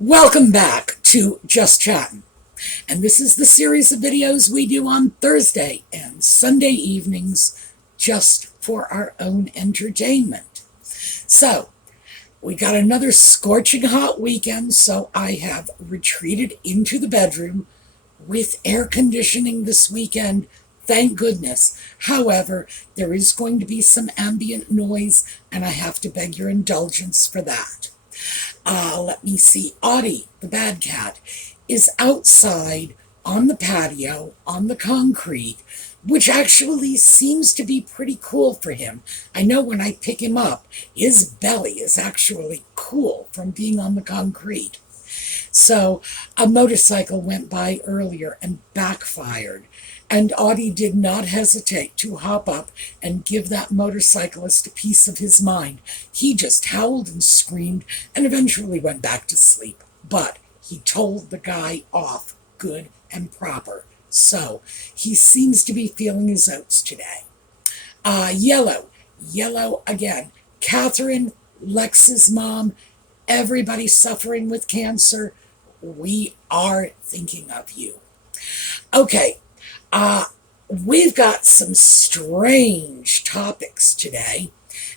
Welcome back to Just Chattin', and this is the series of videos we do on Thursday and Sunday evenings just for our entertainment entertainment. So, we got another scorching hot weekend, so I have retreated into the bedroom with air conditioning this weekend, thank goodness. However, there is going to be some ambient noise, and I have to beg your indulgence for that. Let me see. Audie, the bad cat, is outside on the patio, on the concrete, which actually seems to be pretty cool for him. I know when I pick him up, his belly is actually cool from being on the concrete. So a motorcycle went by earlier and backfired, and Audie did not hesitate to hop up and give that motorcyclist a piece of his mind. He just howled and screamed and eventually went back to sleep. But he told the guy off good and proper. So he seems to be feeling his oats today. Yellow again. Catherine, Lex's mom, everybody suffering with cancer. We are thinking of you. Okay, we've got some strange topics today.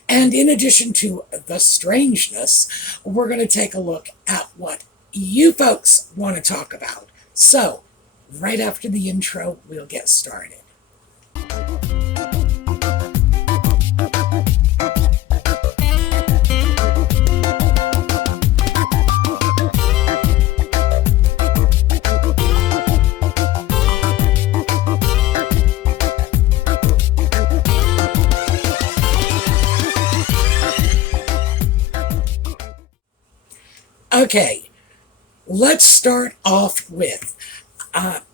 And in addition to the strangeness, we're going to take a look at what you folks want to talk about. So, right after the intro, we'll get started. Okay, let's start off with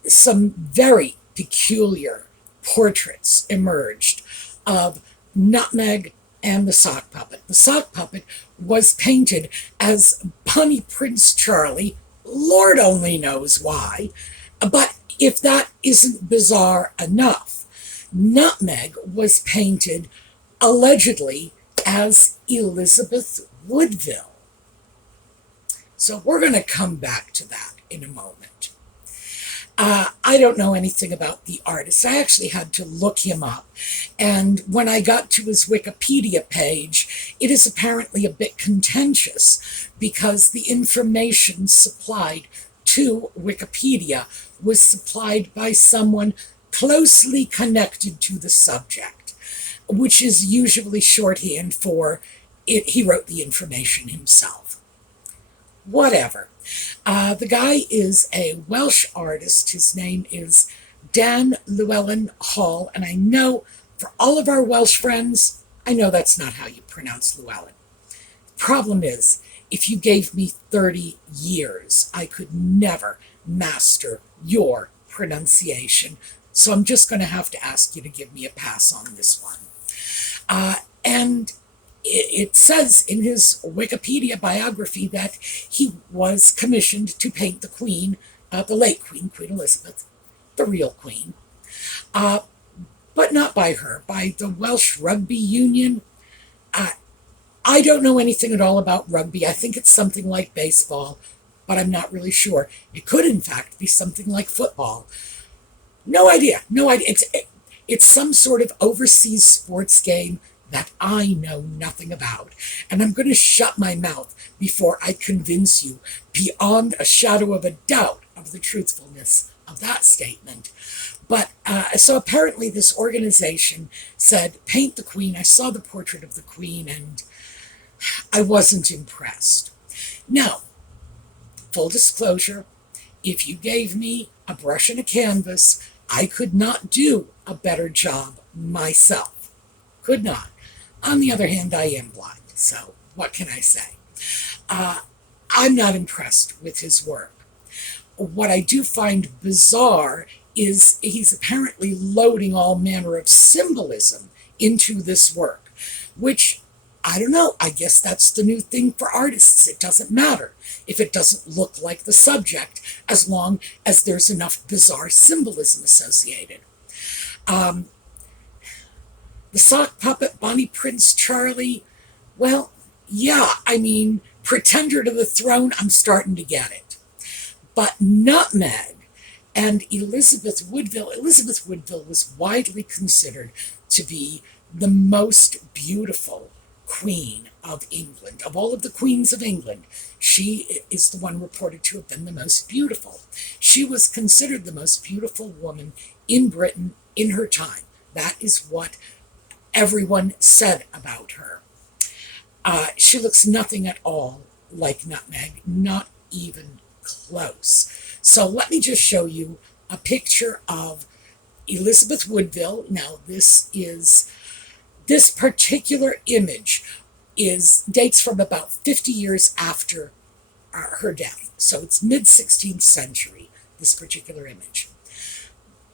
some very peculiar portraits emerged of Nutmeg and the sock puppet. The sock puppet was painted as Bunny Prince Charlie, Lord only knows why, but if that isn't bizarre enough, Nutmeg was painted allegedly as Elizabeth Woodville. So we're going to come back to that in a moment. I don't know anything about the artist. I actually had to look him up. And when I got to his Wikipedia page, it is apparently a bit contentious because the information supplied to Wikipedia was supplied by someone closely connected to the subject, which is usually shorthand for he wrote the information himself. Whatever. The guy is a Welsh artist. His name is Dan Llewellyn Hall, and I know for all of our Welsh friends, I know that's not how you pronounce Llewellyn. Problem is, if you gave me 30 years, I could never master your pronunciation, so I'm just going to have to ask you to give me a pass on this one. And it says in his Wikipedia biography that he was commissioned to paint the Queen, the late Queen Elizabeth, the real Queen, but not by her, by the Welsh Rugby Union. I don't know anything at all about rugby. I think it's something like baseball, but I'm not really sure. It could, in fact, be something like football. No idea. It's some sort of overseas sports game that I know nothing about. And I'm going to shut my mouth before I convince you beyond a shadow of a doubt of the truthfulness of that statement. But so apparently this organization said, paint the Queen. I saw the portrait of the Queen and I wasn't impressed. Now, full disclosure, if you gave me a brush and a canvas, I could not do a better job myself. Could not. On the other hand, I am blind, so what can I say? I'm not impressed with his work. What I do find bizarre is he's apparently loading all manner of symbolism into this work, which, I don't know, I guess that's the new thing for artists. It doesn't matter if it doesn't look like the subject, as long as there's enough bizarre symbolism associated. The sock puppet, Bonnie Prince Charlie, well, yeah, I mean, pretender to the throne, I'm starting to get it. But Nutmeg and Elizabeth Woodville was widely considered to be the most beautiful queen of England. Of all of the queens of England, she is the one reported to have been the most beautiful. She was considered the most beautiful woman in Britain in her time. That is what everyone said about her. She looks nothing at all like Nutmeg, not even close. So let me just show you a picture of Elizabeth Woodville. Now this particular image dates from about 50 years after her death. So it's mid-16th century, this particular image.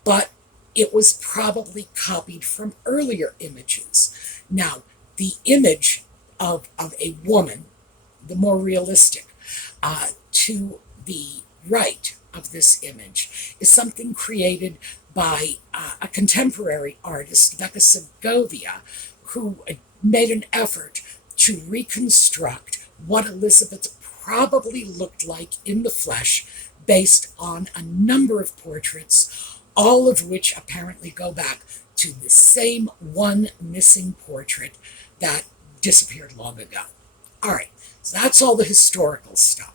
But it was probably copied from earlier images. Now, the image of a woman, the more realistic, to the right of this image is something created by a contemporary artist, Becca Segovia, who made an effort to reconstruct what Elizabeth probably looked like in the flesh based on a number of portraits, all of which apparently go back to the same one missing portrait that disappeared long ago. All right, so that's all the historical stuff.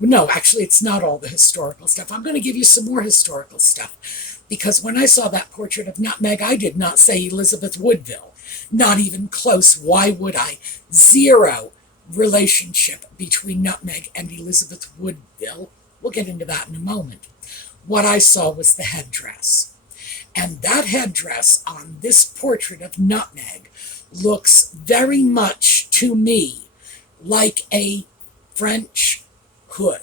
No, actually, it's not all the historical stuff. I'm going to give you some more historical stuff, because when I saw that portrait of Nutmeg, I did not say Elizabeth Woodville. Not even close. Why would I? Zero relationship between Nutmeg and Elizabeth Woodville. We'll get into that in a moment. What I saw was the headdress. And that headdress on this portrait of Nutmeg looks very much to me like a French hood.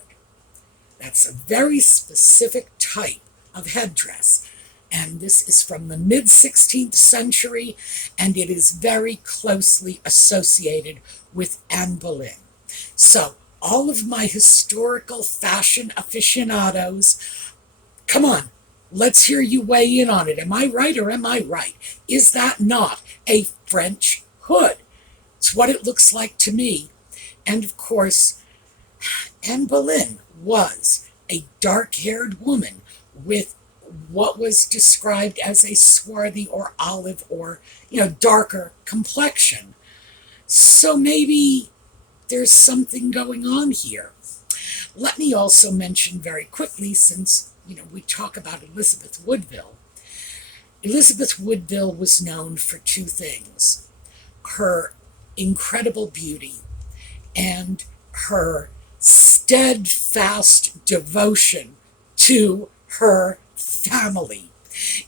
That's a very specific type of headdress. And this is from the mid-16th century, and it is very closely associated with Anne Boleyn. So, all of my historical fashion aficionados, come on, let's hear you weigh in on it. Am I right or am I right? Is that not a French hood? It's what it looks like to me. And of course, Anne Boleyn was a dark-haired woman with what was described as a swarthy or olive or, darker complexion. So maybe there's something going on here. Let me also mention very quickly, since, we talk about Elizabeth Woodville. Elizabeth Woodville was known for two things: her incredible beauty and her steadfast devotion to her family.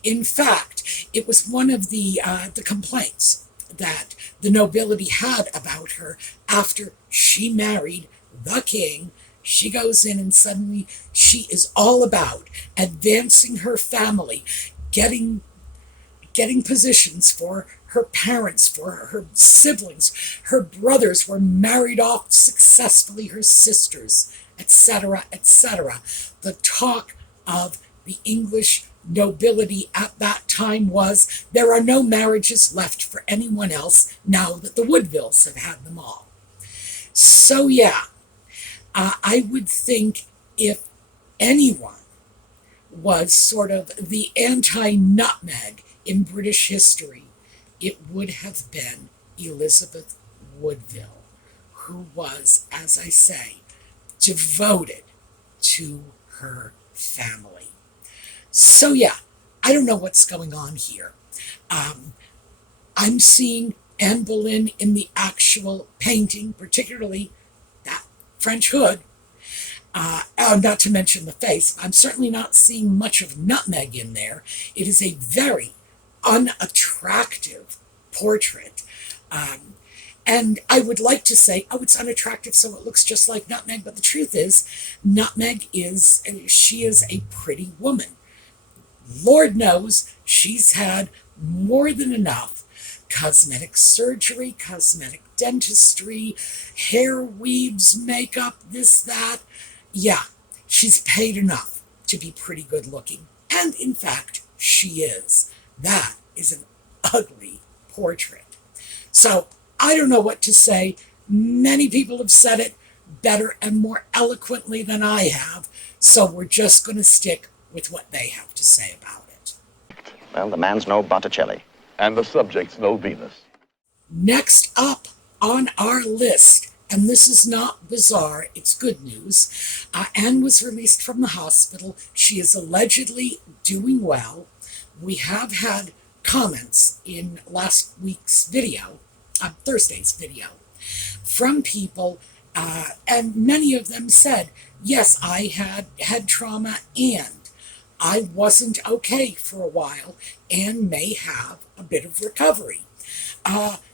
In fact, it was one of the complaints that the nobility had about her after she married the king. She goes in and suddenly she is all about advancing her family, getting positions for her parents, for her siblings. Her brothers were married off successfully, her sisters, etc., etc. The talk of the English nobility at that time was, there are no marriages left for anyone else now that the Woodvilles have had them all. So yeah, I would think if anyone was sort of the anti-Nutmeg in British history, it would have been Elizabeth Woodville, who was, as I say, devoted to her family. So yeah, I don't know what's going on here. I'm seeing Anne Boleyn in the actual painting, particularly that French hood, not to mention the face. I'm certainly not seeing much of Nutmeg in there. It is a very unattractive portrait. And I would like to say, oh, it's unattractive so it looks just like Nutmeg, but the truth is, she is a pretty woman. Lord knows she's had more than enough cosmetic surgery, cosmetic dentistry, hair weaves, makeup, this, that. Yeah, she's paid enough to be pretty good looking. And in fact, she is. That is an ugly portrait. So I don't know what to say. Many people have said it better and more eloquently than I have, so we're just going to stick with what they have to say about it. Well, the man's no Botticelli. And the subject's no Venus. Next up on our list, and this is not bizarre, it's good news. Anne was released from the hospital. She is allegedly doing well. We have had comments in last week's video, Thursday's video, from people, and many of them said, yes, I had trauma and I wasn't okay for a while and may have a bit of recovery.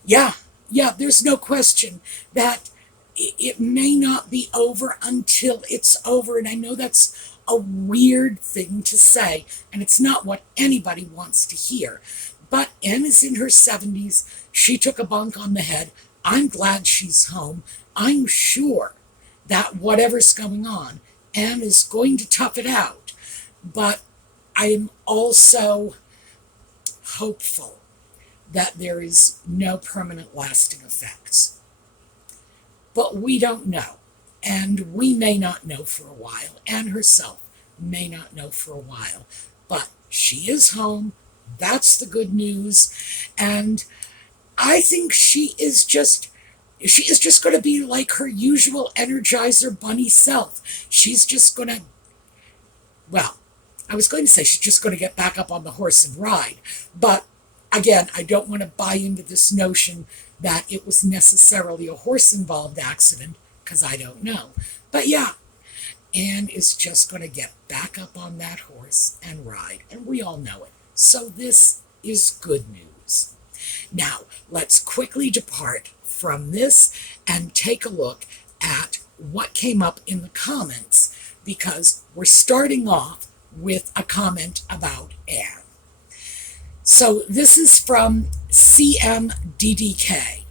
Yeah, there's no question that it may not be over until it's over. And I know that's a weird thing to say, and it's not what anybody wants to hear. But Anne is in her 70s. She took a bunk on the head. I'm glad she's home. I'm sure that whatever's going on, Anne is going to tough it out. But I am also hopeful that there is no permanent lasting effects. But we don't know. And we may not know for a while. Anne herself may not know for a while. But she is home. That's the good news. And I think she is just going to be like her usual Energizer Bunny self. She's just going to, well, I was going to say she's just going to get back up on the horse and ride. But again, I don't want to buy into this notion that it was necessarily a horse-involved accident, because I don't know. But yeah, Anne is just going to get back up on that horse and ride, and we all know it. So this is good news. Now, let's quickly depart from this and take a look at what came up in the comments, because we're starting off with a comment about Anne. So this is from CMDDK.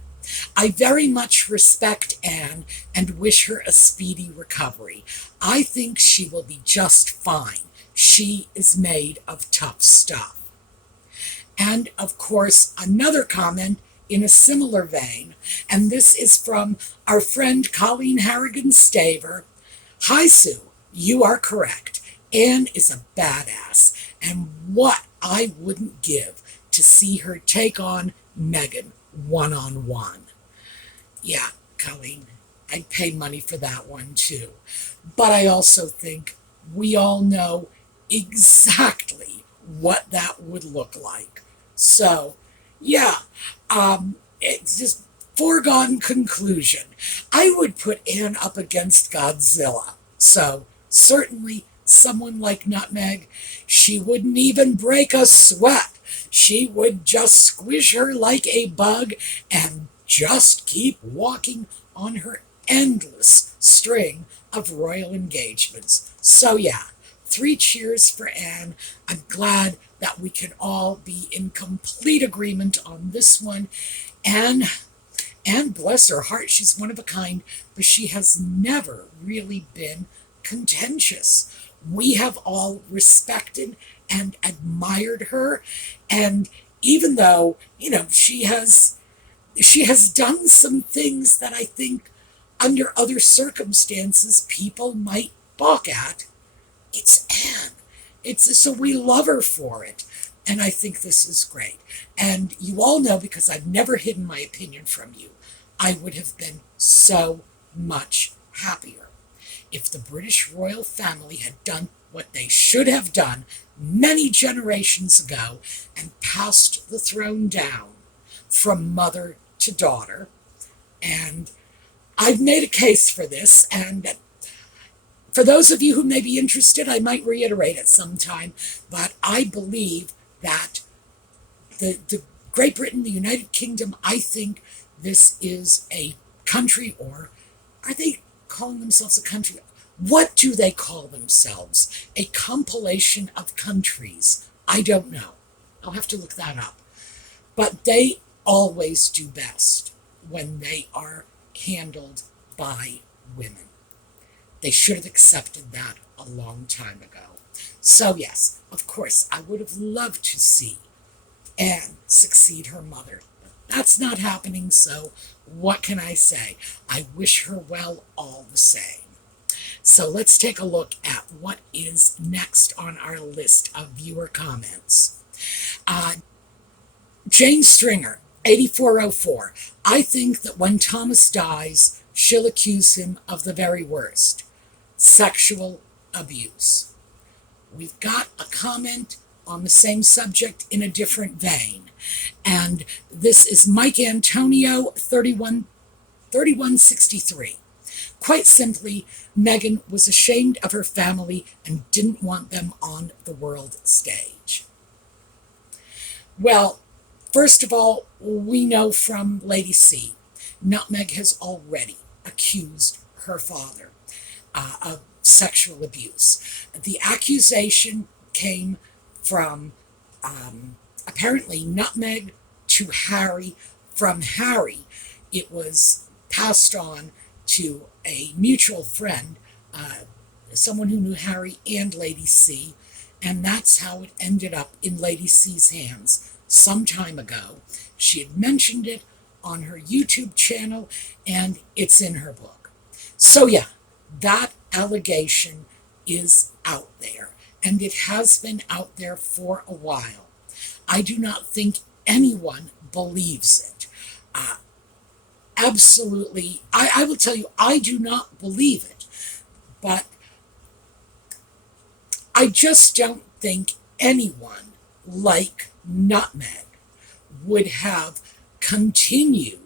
I very much respect Anne and wish her a speedy recovery. I think she will be just fine. She is made of tough stuff. And of course, another comment in a similar vein, and this is from our friend Colleen Harrigan Staver. Hi, Sue, you are correct. Anne is a badass, and what I wouldn't give to see her take on Meghan one-on-one. Yeah, Colleen, I'd pay money for that one too. But I also think we all know exactly what that would look like. So, yeah, it's just foregone conclusion. I would put Anne up against Godzilla. So, certainly someone like Nutmeg, she wouldn't even break a sweat. She would just squish her like a bug and just keep walking on her endless string of royal engagements. So yeah, 3 cheers for Anne. I'm glad that we can all be in complete agreement on this one. And bless her heart, she's one of a kind, but she has never really been contentious. We have all respected and admired her, and even though, she has done some things that I think under other circumstances people might balk at, it's Anne. So we love her for it, and I think this is great. And you all know, because I've never hidden my opinion from you, I would have been so much happier if the British royal family had done what they should have done many generations ago and passed the throne down from mother to daughter. And I've made a case for this, and for those of you who may be interested, I might reiterate it sometime, but I believe that the Great Britain, the United Kingdom, I think this is a country, or are they calling themselves a country? What do they call themselves? A compilation of countries. I don't know. I'll have to look that up. But they always do best when they are handled by women. They should have accepted that a long time ago. So yes, of course, I would have loved to see Anne succeed her mother. That's not happening, so what can I say? I wish her well all the same. So let's take a look at what is next on our list of viewer comments. Jane Stringer, 8404. I think that when Thomas dies, she'll accuse him of the very worst, sexual abuse. We've got a comment on the same subject in a different vein. And this is Mike Antonio, 3163. Quite simply, Meghan was ashamed of her family and didn't want them on the world stage. Well, first of all, we know from Lady C, Nutmeg has already accused her father of sexual abuse. The accusation came from apparently Nutmeg to Harry. From Harry, it was passed on to a mutual friend, someone who knew Harry and Lady C, and that's how it ended up in Lady C's hands some time ago. She had mentioned it on her YouTube channel, and it's in her book. So yeah, that allegation is out there, and it has been out there for a while. I do not think anyone believes it. Absolutely, I will tell you, I do not believe it, but I just don't think anyone like Nutmeg would have continued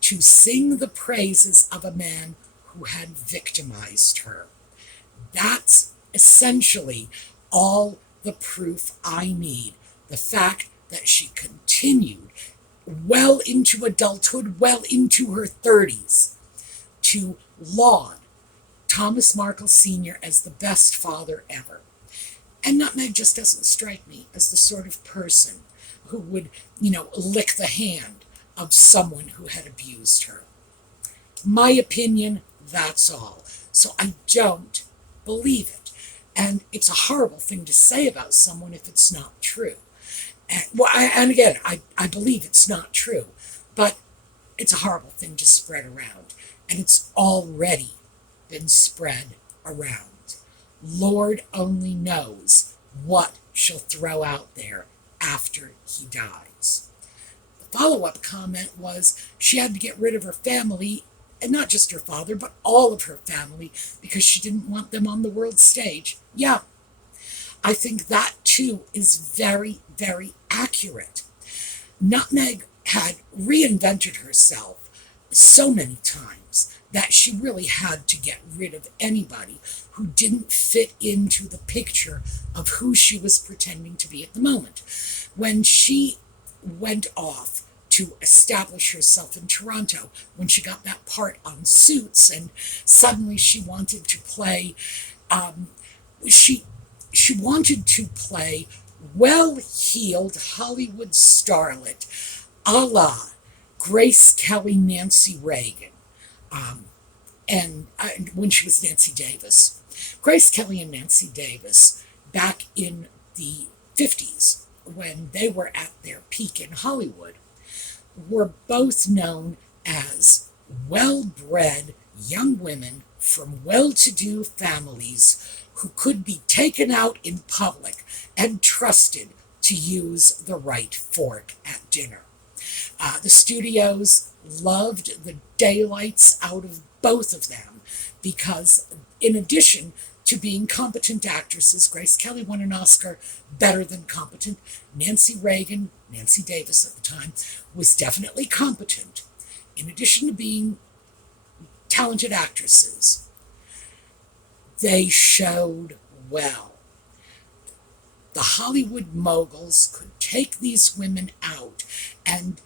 to sing the praises of a man who had victimized her. That's essentially all the proof I need. The fact that she continued well into adulthood, well into her 30s, to laud Thomas Markle Sr. as the best father ever. And Nutmeg just doesn't strike me as the sort of person who would, lick the hand of someone who had abused her. My opinion, that's all. So I don't believe it. And it's a horrible thing to say about someone if it's not true. And again, I believe it's not true, but it's a horrible thing to spread around. And it's already been spread around. Lord only knows what she'll throw out there after he dies. The follow-up comment was she had to get rid of her family, and not just her father, but all of her family, because she didn't want them on the world stage. Yeah, I think that too is very, very accurate. Nutmeg had reinvented herself so many times that she really had to get rid of anybody who didn't fit into the picture of who she was pretending to be at the moment. When she went off to establish herself in Toronto, when she got that part on Suits, and suddenly she wanted to play, she wanted to play well-heeled Hollywood starlet, a la Grace Kelly, Nancy Reagan, and when she was Nancy Davis. Grace Kelly and Nancy Davis, back in the 50s, when they were at their peak in Hollywood, were both known as well-bred young women from well-to-do families who could be taken out in public and trusted to use the right fork at dinner. The studios loved the daylights out of both of them because, in addition to being competent actresses, Grace Kelly won an Oscar better than competent. Nancy Reagan, Nancy Davis at the time, was definitely competent. In addition to being talented actresses, they showed well. The Hollywood moguls could take these women out and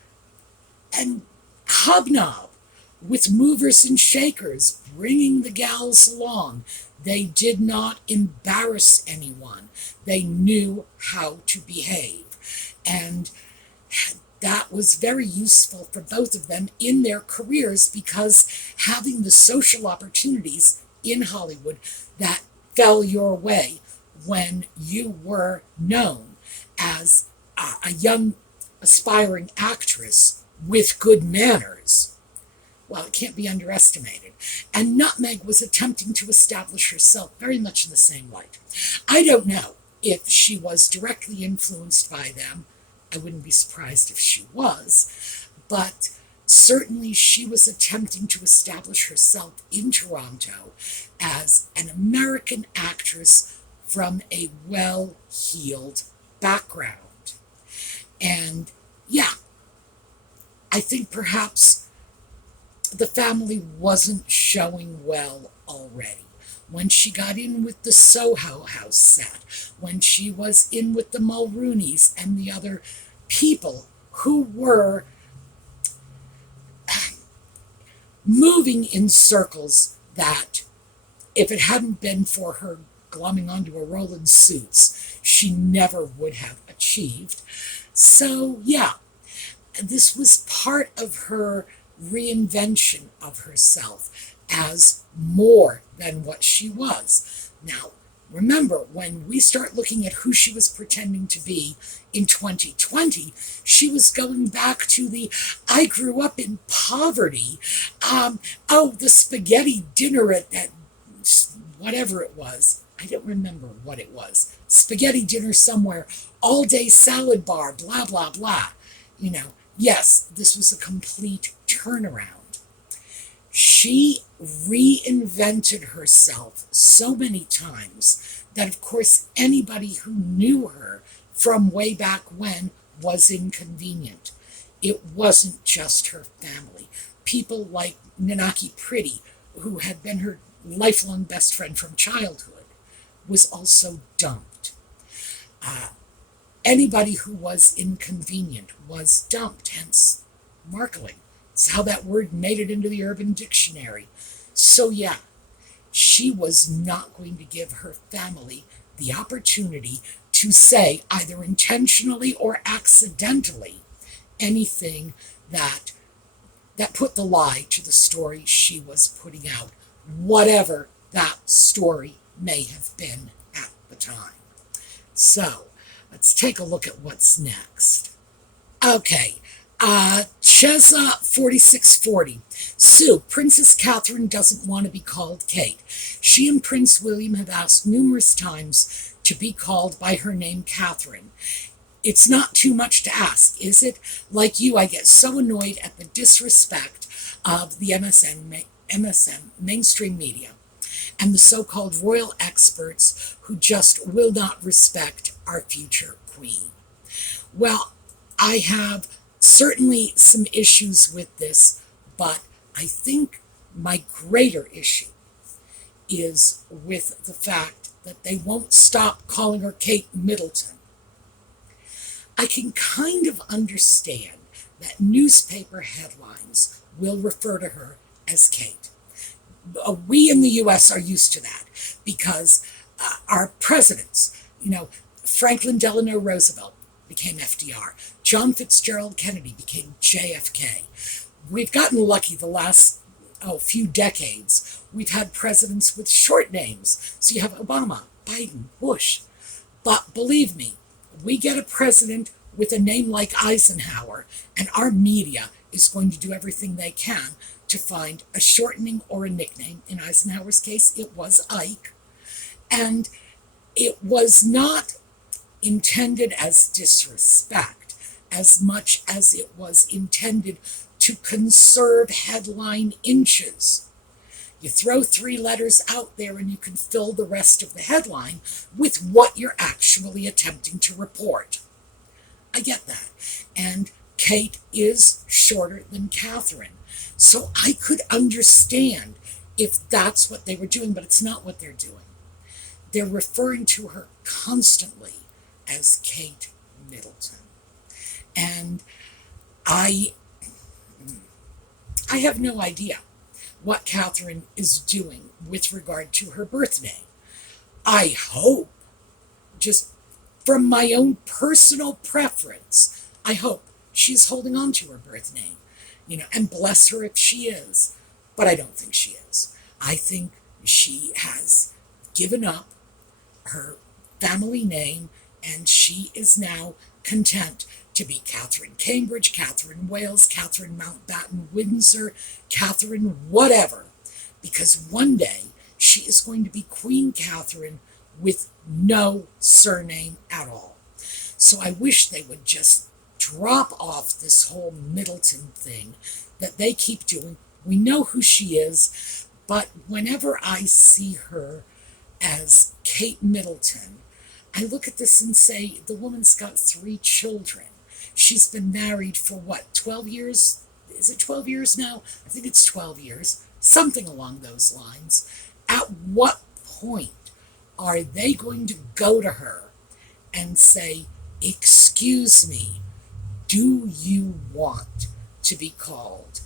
hobnob with movers and shakers, bringing the gals along. They did not embarrass anyone. They knew how to behave. And that was very useful for both of them in their careers, because having the social opportunities in Hollywood that fell your way when you were known as a young aspiring actress with good manners, well, it can't be underestimated. And Nutmeg was attempting to establish herself very much in the same light. I don't know if she was directly influenced by them. I wouldn't be surprised if she was. But certainly she was attempting to establish herself in Toronto as an American actress from a well-heeled background. And yeah, I think perhaps the family wasn't showing well already. When she got in with the Soho House set, when she was in with the Mulrooneys and the other people who were moving in circles that, if it hadn't been for her glomming onto a Roland suits, she never would have achieved. So yeah, this was part of her reinvention of herself as more than what she was. Now, remember, when we start looking at who she was pretending to be in 2020, she was going back to the, I grew up in poverty, the spaghetti dinner at that, whatever it was. I don't remember what it was. Spaghetti dinner somewhere, all day salad bar, blah, blah, blah. Yes, this was a complete turnaround. She reinvented herself so many times that, of course, anybody who knew her from way back when was inconvenient. It wasn't just her family. People like Nanaki Pretty, who had been her lifelong best friend from childhood, was also dumped. Anybody who was inconvenient was dumped, hence marketing. It's how that word made it into the Urban Dictionary. So yeah, she was not going to give her family the opportunity to say, either intentionally or accidentally, anything that put the lie to the story she was putting out, whatever that story may have been at the time. So, let's take a look at what's next. Okay, Cheza 4640. Sue, Princess Catherine doesn't want to be called Kate. She and Prince William have asked numerous times to be called by her name Catherine. It's not too much to ask, is it? Like you, I get so annoyed at the disrespect of the MSM mainstream media and the so-called royal experts who just will not respect our future queen. Well, I have certainly some issues with this, but I think my greater issue is with the fact that they won't stop calling her Kate Middleton. I can kind of understand that newspaper headlines will refer to her as Kate. We in the U.S. are used to that because our presidents, Franklin Delano Roosevelt became FDR. John Fitzgerald Kennedy became JFK. We've gotten lucky the last few decades. We've had presidents with short names. So you have Obama, Biden, Bush. But believe me, we get a president with a name like Eisenhower, and our media is going to do everything they can to find a shortening or a nickname. In Eisenhower's case, it was Ike. And it was not intended as disrespect as much as it was intended to conserve headline inches. You throw 3 letters out there and you can fill the rest of the headline with what you're actually attempting to report. I get that. And Kate is shorter than Catherine. So I could understand if that's what they were doing, but it's not what they're doing. They're referring to her constantly as Kate Middleton. And I have no idea what Catherine is doing with regard to her birth name. I hope, just from my own personal preference, I hope she's holding on to her birth name, and bless her if she is. But I don't think she is. I think she has given up her family name and she is now content to be Catherine Cambridge, Catherine Wales, Catherine Mountbatten Windsor, Catherine whatever, because one day she is going to be Queen Catherine with no surname at all. So I wish they would just drop off this whole Middleton thing that they keep doing. We know who she is, but whenever I see her as Kate Middleton, I look at this and say, the woman's got 3 children. She's been married for what, 12 years? Is it 12 years now? I think it's 12 years, something along those lines. At what point are they going to go to her and say, excuse me, do you want to be called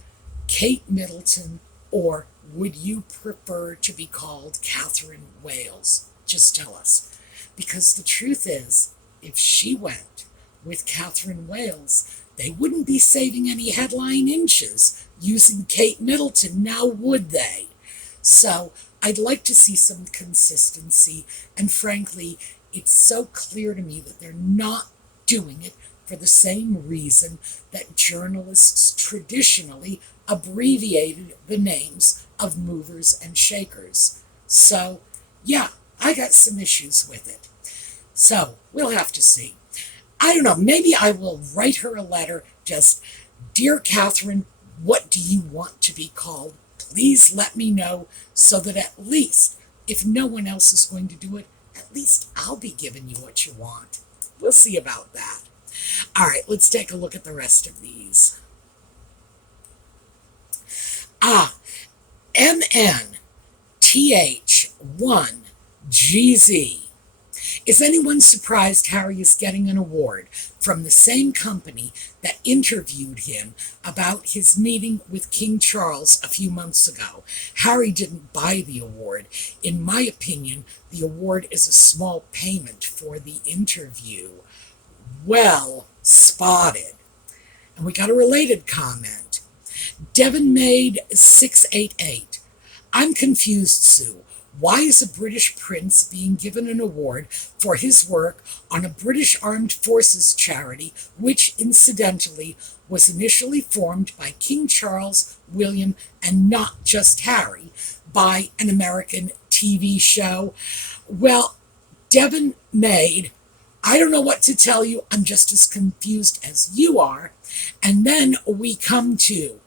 Kate Middleton, or would you prefer to be called Catherine Wales? Just tell us. Because the truth is, if she went with Catherine Wales, they wouldn't be saving any headline inches using Kate Middleton, now would they? So I'd like to see some consistency, and frankly, it's so clear to me that they're not doing it for the same reason that journalists traditionally abbreviated the names of movers and shakers. So, yeah, I got some issues with it. So, we'll have to see. I don't know, maybe I will write her a letter, just, Dear Catherine, what do you want to be called? Please let me know, so that at least, if no one else is going to do it, at least I'll be giving you what you want. We'll see about that. All right, let's take a look at the rest of these. MNTH1GZ. Is anyone surprised Harry is getting an award from the same company that interviewed him about his meeting with King Charles a few months ago? Harry didn't buy the award. In my opinion, the award is a small payment for the interview. Well spotted. And we got a related comment. Devon Maid 688. I'm confused, Sue. Why is a British prince being given an award for his work on a British Armed Forces charity, which, incidentally, was initially formed by King Charles, William, and not just Harry, by an American TV show? Well, Devon Maid, I don't know what to tell you. I'm just as confused as you are. And then we come to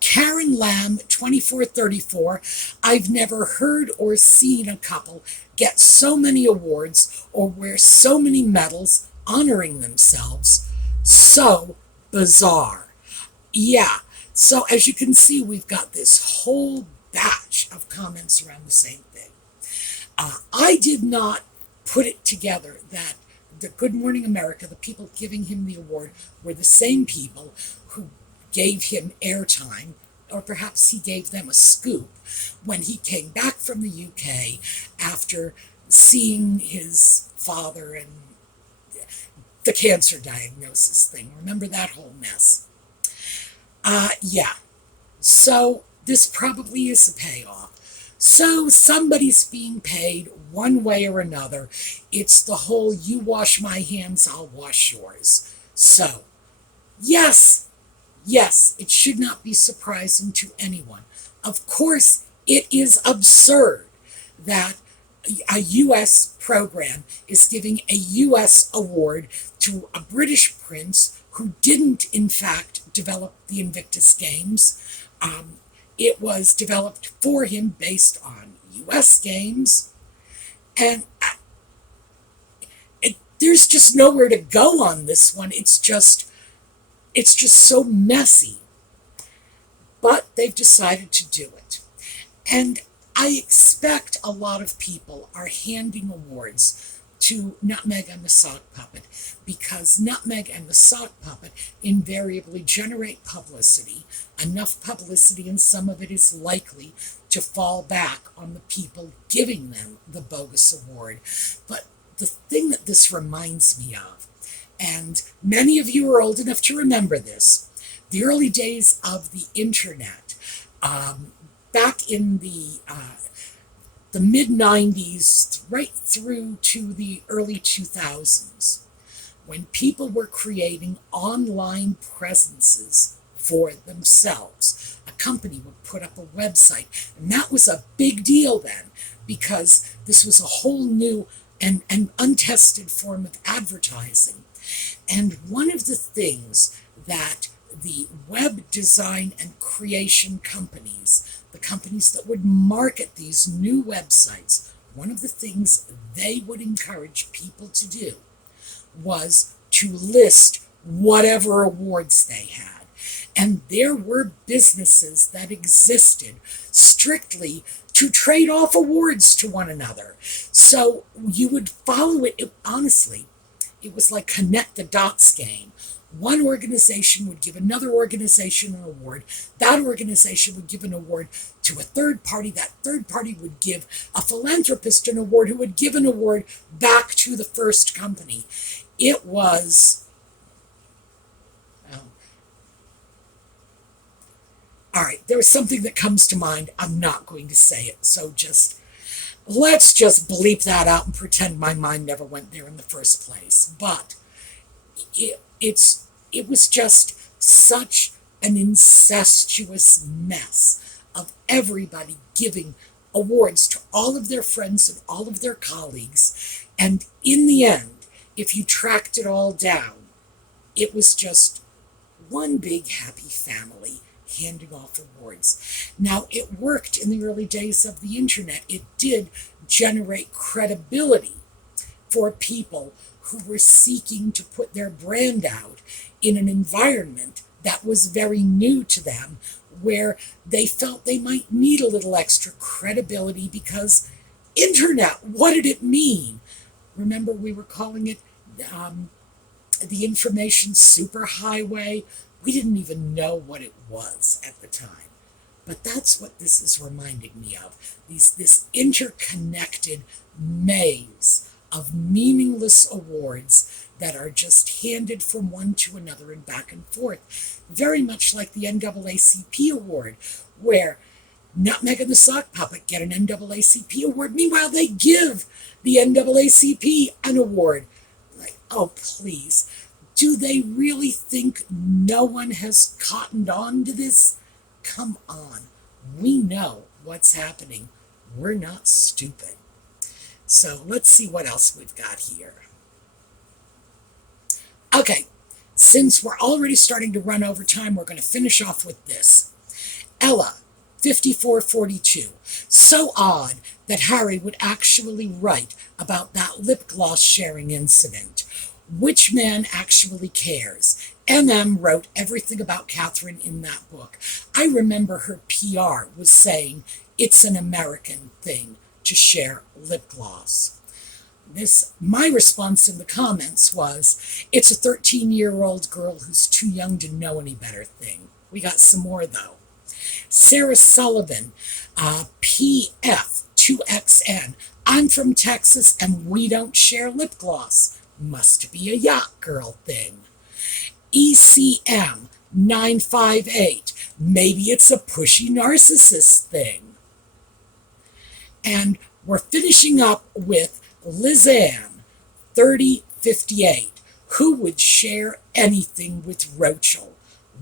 Karen Lamb, 2434. I've never heard or seen a couple get so many awards or wear so many medals honoring themselves. So bizarre. Yeah, so as you can see, we've got this whole batch of comments around the same thing. I did not put it together that the Good Morning America, the people giving him the award, were the same people who gave him airtime, or perhaps he gave them a scoop when he came back from the UK after seeing his father and the cancer diagnosis thing. Remember that whole mess? Yeah. So this probably is a payoff. So somebody's being paid one way or another. It's the whole you wash my hands, I'll wash yours. So, yes, it should not be surprising to anyone. Of course, it is absurd that a U.S. program is giving a U.S. award to a British prince who didn't, in fact, develop the Invictus Games. It was developed for him based on U.S. games, and there's just nowhere to go on this one. It's just so messy. But they've decided to do it. And I expect a lot of people are handing awards to Nutmeg and the Sock Puppet because Nutmeg and the Sock Puppet invariably generate publicity, enough publicity, and some of it is likely to fall back on the people giving them the bogus award. But the thing that this reminds me of, and many of you are old enough to remember this, the early days of the internet, back in the mid-90s, right through to the early 2000s, when people were creating online presences for themselves. A company would put up a website, and that was a big deal then, because this was a whole new and untested form of advertising. And one of the things that the web design and creation companies, the companies that would market these new websites, one of the things they would encourage people to do was to list whatever awards they had. And there were businesses that existed strictly to trade off awards to one another. So you would follow it. Honestly, it was like connect the dots game. One organization would give another organization an award. That organization would give an award to a third party. That third party would give a philanthropist an award who would give an award back to the first company. It was... all right, there was something that comes to mind. I'm not going to say it, so let's just bleep that out and pretend my mind never went there in the first place. But it was just such an incestuous mess of everybody giving awards to all of their friends and all of their colleagues. And in the end, if you tracked it all down, it was just one big happy family handing off awards. Now, it worked in the early days of the internet. It did generate credibility for people who were seeking to put their brand out in an environment that was very new to them, where they felt they might need a little extra credibility because internet, what did it mean? Remember, we were calling it the information superhighway. We didn't even know what it was at the time. But that's what this is reminding me of. This interconnected maze of meaningless awards that are just handed from one to another and back and forth. Very much like the NAACP award, where Nutmeg and the Sock Puppet get an NAACP award. Meanwhile, they give the NAACP an award. Like, oh, please. Do they really think no one has cottoned on to this? Come on. We know what's happening. We're not stupid. So let's see what else we've got here. Okay, since we're already starting to run over time, we're going to finish off with this. Ella, 5442. So odd that Harry would actually write about that lip gloss sharing incident. Which man actually cares? MM wrote everything about Catherine in that book. I remember her PR was saying it's an American thing to share lip gloss. My response in the comments was, it's a 13-year-old girl who's too young to know any better thing. We got some more, though. Sarah Sullivan, PF2XN. I'm from Texas, and we don't share lip gloss. Must be a yacht girl thing. ECM 958. Maybe it's a pushy narcissist thing. And we're finishing up with Lizanne 3058. Who would share anything with Rochelle?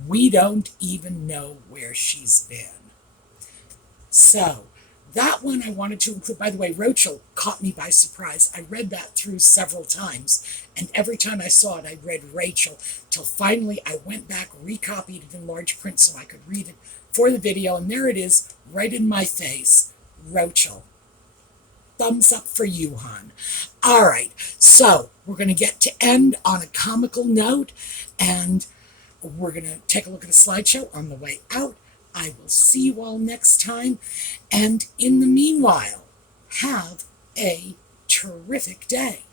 We don't even know where she's been. So that one I wanted to include. By the way, Rochelle caught me by surprise. I read that through several times, and every time I saw it, I read Rachel, till finally I went back, recopied it in large print so I could read it for the video, and there it is, right in my face, Rochelle. Thumbs up for you, hon. All right, so we're going to get to end on a comical note, and we're going to take a look at a slideshow on the way out. I will see you all next time, and in the meanwhile, have a terrific day.